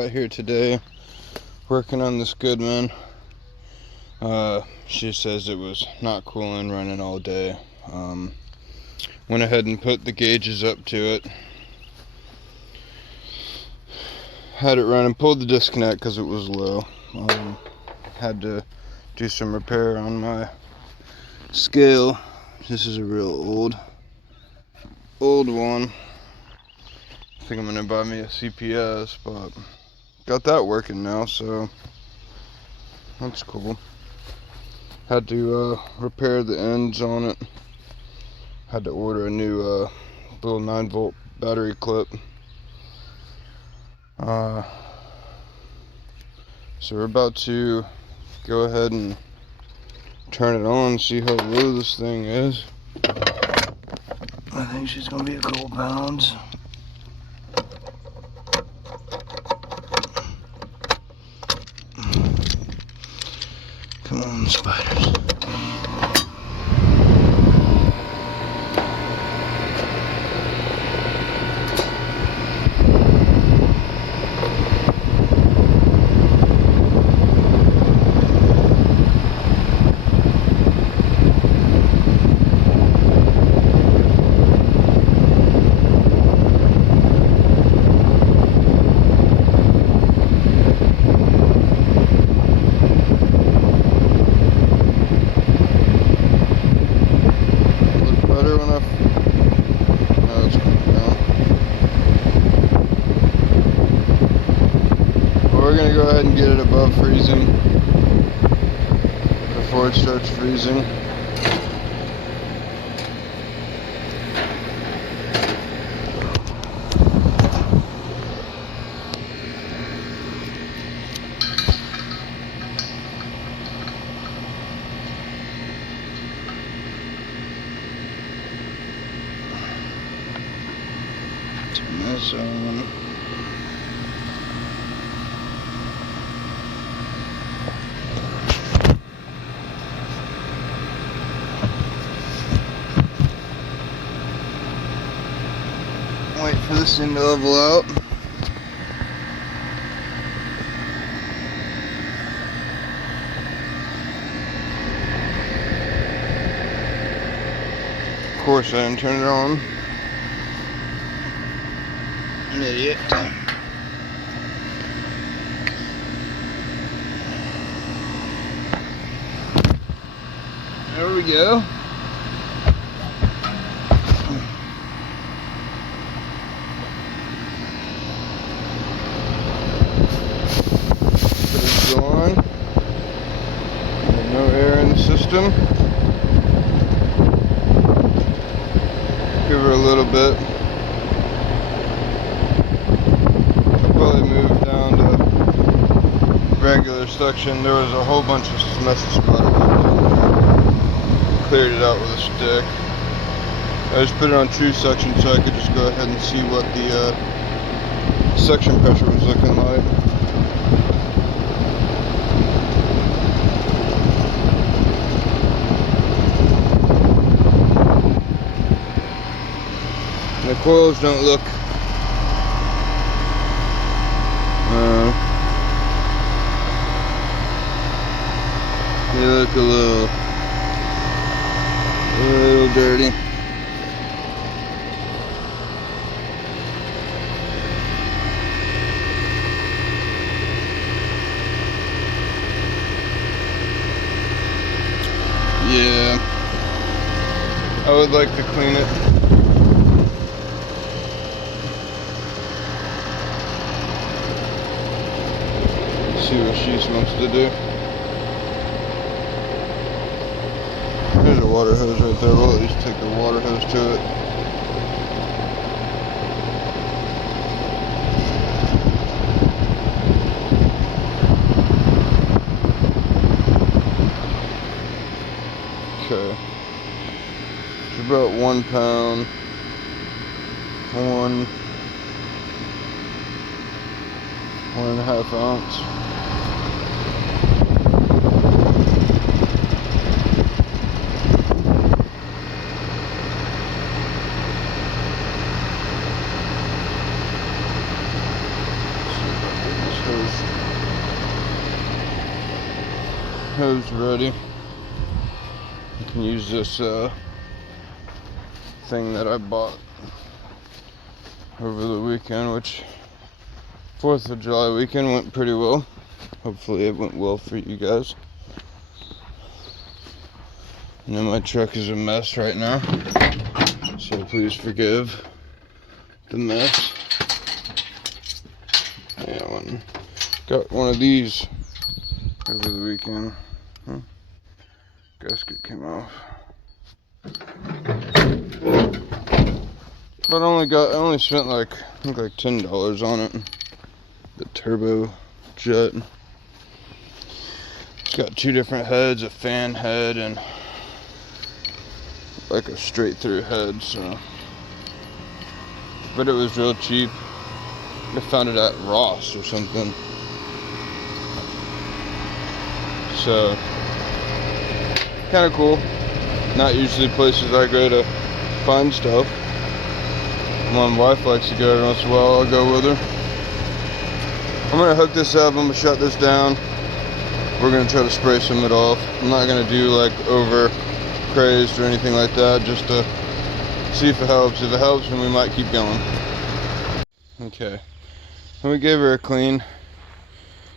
out here today working on this Goodman. She says it was not cooling, running all day. Went ahead and put the gauges up to it. Had it running, pulled the disconnect because it was low. Had to do some repair on my scale. This is a real old one. I think I'm gonna buy me a CPS, but got that working now, so that's cool. Had to repair the ends on it. Had to order a new little 9-volt battery clip. So we're about to go ahead and turn it on, see how low this thing is. I think she's gonna be a couple pounds. Come on, spiders. We're going to go ahead and get it above freezing before it starts freezing. Turn this on. Wait for this thing to level out. Of course I didn't turn it on. An idiot. There we go. On. No air in the system. Give her a little bit. I'll probably move down to regular suction. There was a whole bunch of messy spots down there. Cleared it out with a stick. I just put it on true suction so I could just go ahead and see what the suction pressure was looking like. The coils don't look they look a little dirty. Yeah, I would like to clean it. See what she's supposed to do. There's a water hose right there. We'll at least take the water hose to it. Okay. It's about 1 pound. 1.5 ounce. hose ready. You can use this thing that I bought over the weekend, which 4th of July weekend went pretty well. Hopefully it went well for you guys. I know my truck is a mess right now, so please forgive the mess. Yeah, got one of these over the weekend. Gasket came off. But I only spent like, I think like $10 on it. The turbo jet. It's got 2 different heads, a fan head and like a straight through head, so. But it was real cheap. I found it at Ross or something. So, kind of cool. Not usually places I go to find stuff. My wife likes to go every once in a while. I'll go with her. I'm gonna hook this up. I'm gonna shut this down. We're gonna try to spray some of it off. I'm not gonna do like over crazed or anything like that, just to see if it helps. If it helps, then we might keep going. Okay. And we gave her a clean.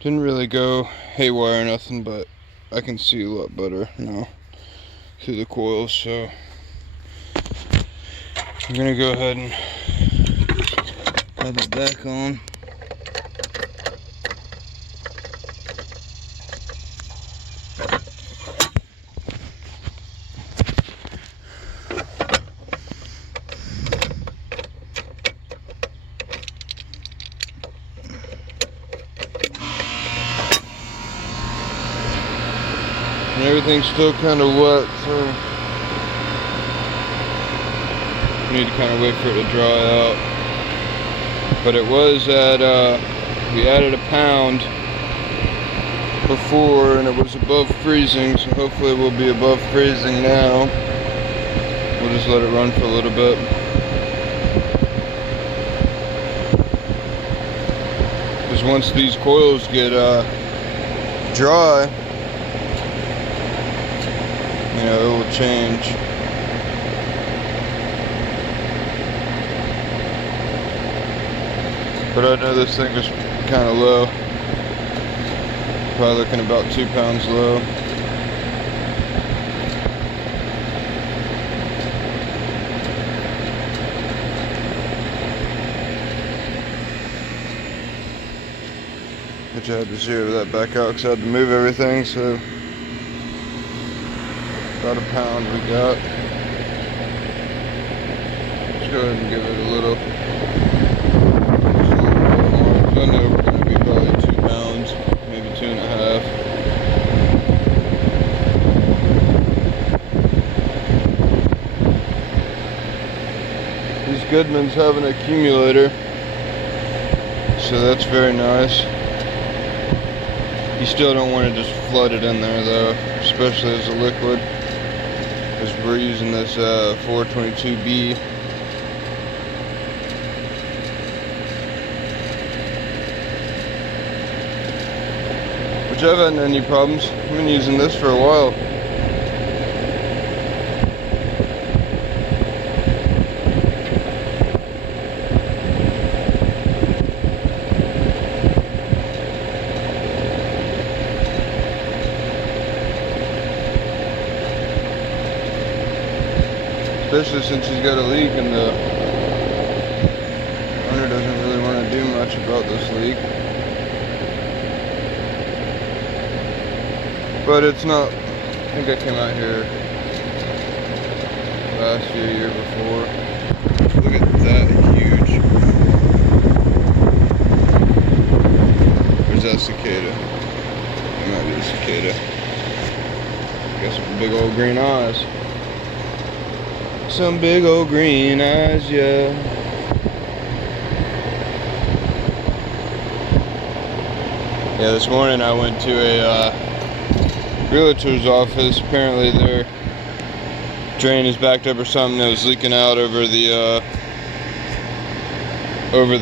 Didn't really go haywire or nothing, but I can see a lot better now through the coils, so I'm gonna go ahead and have it back on. And everything's still kind of wet, so we need to kind of wait for it to dry out. But it was at, we added a pound before and it was above freezing, so hopefully it will be above freezing now. We'll just let it run for a little bit. Because once these coils get dry, you know, it will change. But I know this thing is kind of low. Probably looking about 2 pounds low. Which I had to zero that back out because I had to move everything, so about a pound we got. Let's go ahead and give it a little. I know we're going to be probably 2 pounds, maybe 2.5. These Goodmans have an accumulator, so that's very nice. You still don't want to just flood it in there though, especially as a liquid, because we're using this 422B. Which I haven't had any problems. I've been using this for a while. Especially since he's got a leak and the owner doesn't really want to do much about this leak. But it's not, I think I came out here last year before. Look at that huge. Where's that cicada? It might be a cicada. Got some big old green eyes. Some big old green eyes, yeah. Yeah, this morning I went to a realtor's office. Apparently their drain is backed up or something that was leaking out over the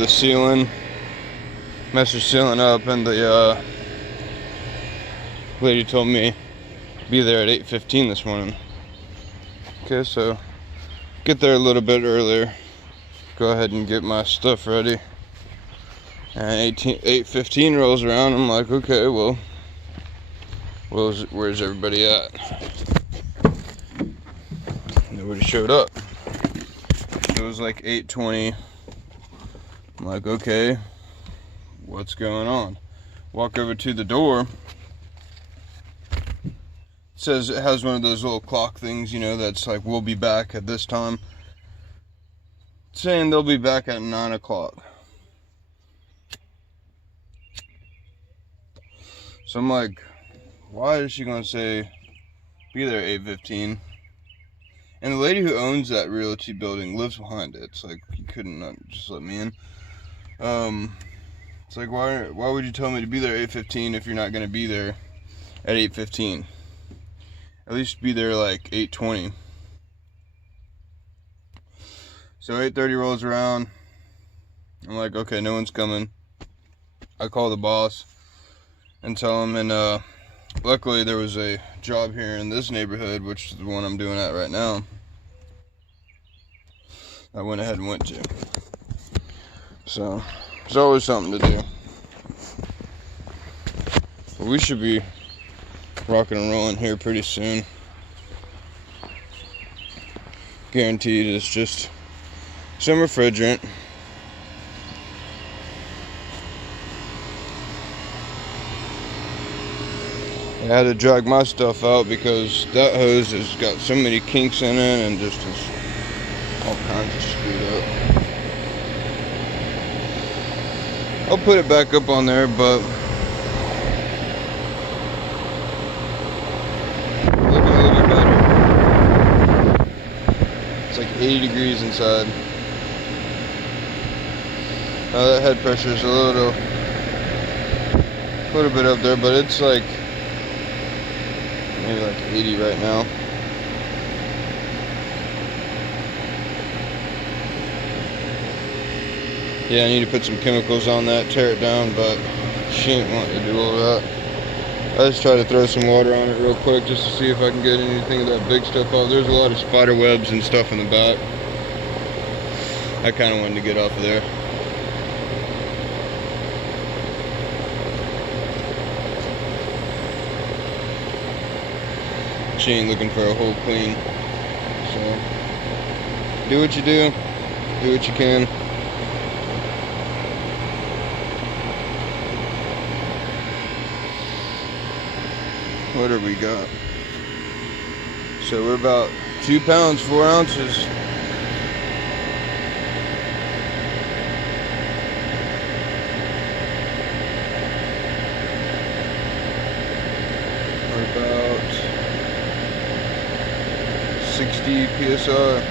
ceiling. Messed the ceiling up, and the Lady told me be there at 8:15 this morning. Okay, so get there a little bit earlier. Go ahead and get my stuff ready. And 8:15 rolls around. I'm like, okay, well, where's everybody at? Nobody showed up. It was like 8:20. I'm like, okay, what's going on? Walk over to the door. It says it has one of those little clock things, you know, that's like, we'll be back at this time. It's saying they'll be back at 9 o'clock. So I'm like, why is she gonna say be there at 8:15? And the lady who owns that realty building lives behind it. It's like, you couldn't not just let me in. It's like, why would you tell me to be there at 8:15 if you're not gonna be there at 8:15? At least be there like 8:20. So 8:30 rolls around. I'm like, okay, no one's coming. I call the boss and tell him, and luckily there was a job here in this neighborhood, which is the one I'm doing at right now. I went ahead and went to. So there's always something to do. But we should be rocking and rolling here pretty soon. Guaranteed. It's just some refrigerant. I had to drag my stuff out because that hose has got so many kinks in it and just is all kinds of screwed up. I'll put it back up on there, but looking a little bit better. It's like 80 degrees inside. That head pressure is a little bit up there, but it's like maybe like 80 right now. Yeah, I need to put some chemicals on that, tear it down, but she ain't wanting to do all that. I just try to throw some water on it real quick just to see if I can get anything of that big stuff off. There's a lot of spider webs and stuff in the back. I kind of wanted to get off of there. She ain't looking for a whole clean. So, do what you do what you can. What have we got? So we're about 2 pounds, 4 ounces. We're about 60 PSI.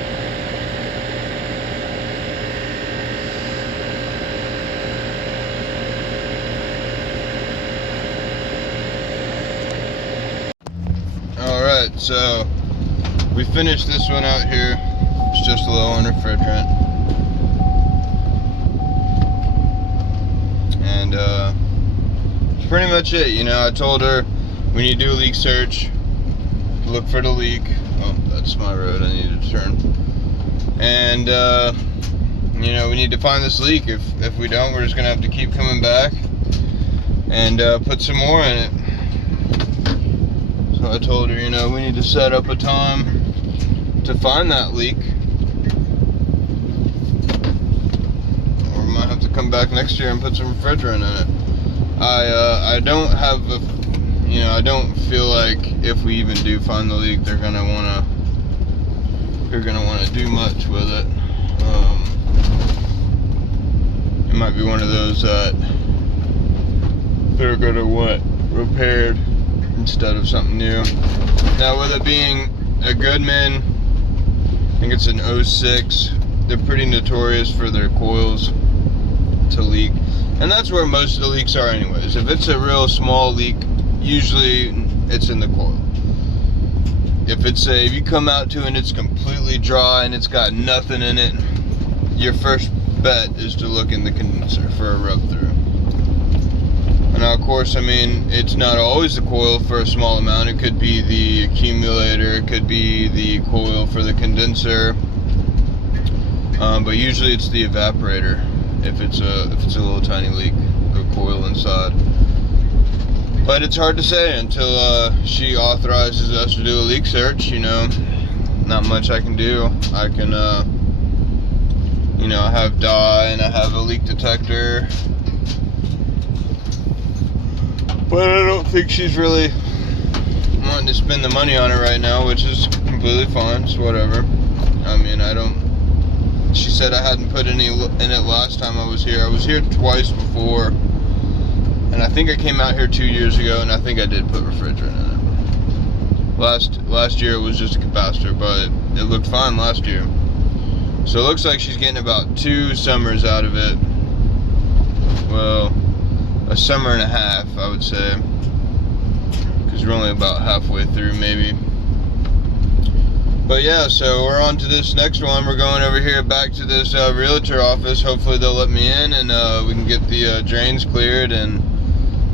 Alright, so we finished this one out here. It's just low on refrigerant. And that's pretty much it. You know, I told her when you do a leak search, look for the leak. Oh, that's my road, I need to turn. And you know, we need to find this leak. If we don't, we're just gonna have to keep coming back and put some more in it. So I told her, you know, we need to set up a time to find that leak, or we might have to come back next year and put some refrigerant in it. I don't have a, you know, I don't feel like if we even do find the leak, they're gonna wanna do much with it. It might be one of those that they're gonna want repaired instead of something new. Now, with it being a Goodman, I think it's an 06, they're pretty notorious for their coils to leak. And that's where most of the leaks are anyways. If it's a real small leak, usually it's in the coil. If you come out to it and it's completely dry and it's got nothing in it, your first bet is to look in the condenser for a rub through. And of course, I mean, it's not always the coil for a small amount. It could be the accumulator, it could be the coil for the condenser, but usually it's the evaporator if it's a little tiny leak, the coil inside. But it's hard to say until she authorizes us to do a leak search. You know, not much I can do. I can, you know, I have dye and I have a leak detector, but I don't think she's really wanting to spend the money on it right now, which is completely fine. It's whatever. I mean, she said I hadn't put any in it last time I was here. I was here twice before, and I think I came out here 2 years ago, and I think I did put refrigerant in it. Last year it was just a capacitor, but it looked fine last year. So it looks like she's getting about 2 summers out of it. Well, a summer and a half, I would say, because we're only about halfway through, maybe. But yeah, so we're on to this next one. We're going over here back to this realtor office. Hopefully they'll let me in, and we can get the drains cleared and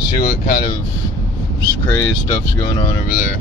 see what kind of crazy stuff's going on over there.